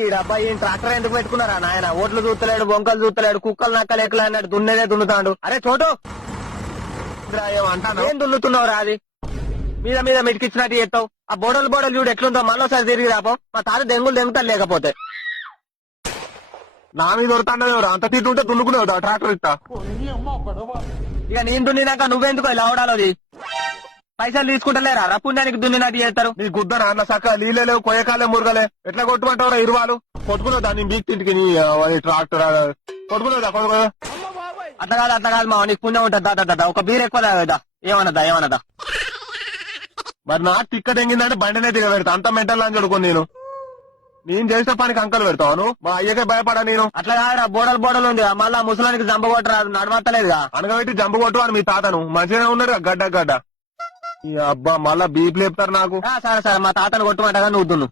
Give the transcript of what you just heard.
ఈ డబ్బా ఈ ట్రాక్టర్ ఎందుకు పెట్టుకున్నారా నాయన? ఓట్లు చూస్తలేడు, బొంకలు చూస్తలేడు, కుక్కలు నక్కలు ఎక్కలు అన్నాడు, దున్నేదే దున్నుతాడు. అరే చోటు ఏమంటాను? ఏం దున్నుతున్నావు రా? అది మీద మీద మిటికిచ్చినట్టు చేస్తావు. ఆ బోడలు బోడలు చూడు ఎట్లుందో, మళ్ళీసారి తిరిగి రాపో. మా తాత దెంగులు దెంగుతాడు లేకపోతే. నా మీద దొరుకుతాడు అంత తింటుంటే దున్నుకునేవు ట్రాక్టర్ ఇస్తా. ఇక నేను దున్నినాక నువ్వెందుకో ఇలా అవడాలోది? పైసలు తీసుకుంటలేరా రా? పుణ్యానికి దున్నినట్టు చేస్తారు. నీ గుద్దన అన్న సక్క నీళ్ళే లేవు, కొయ్యకాలే మురగలే, ఎట్లా కొట్టుమంటావురా ఇరువాలు? కొట్టుకునేదా నీ బీక్ తింటికి నీ ట్రాక్టర్ కొట్టుకునేదా? కొట్టుకునేదా? అట్లా కాదు మా నీకు పుణ్యం ఉంటుంది. దాదా ఒక బీర్ ఎక్కువ తాగదా? ఏమన్నదా? మరి నా తిక్క తెంగిందంటే బండినే దిగ పెడతా. అంత మెంటల్ అని చదువుకోను నేను చేసిన పనికి అంకలు పెడతాను. మా అయ్యకే భయపడా నేను. అట్లా కాదురా, బోడలు ఉంది. మళ్ళా ముసలానికి జంప కొట్టరాదు, నడవత్తలేదుగా. అనగబెట్టి జంపు కొట్టు అని మీ తాతను మంచిగానే ఉన్నాడు గడ్డ. ఈ అబ్బా మళ్ళా బీపీ లేపుతారు నాకు. సరే మా తాతను కొట్టమంటగా నువ్వు దున్ను.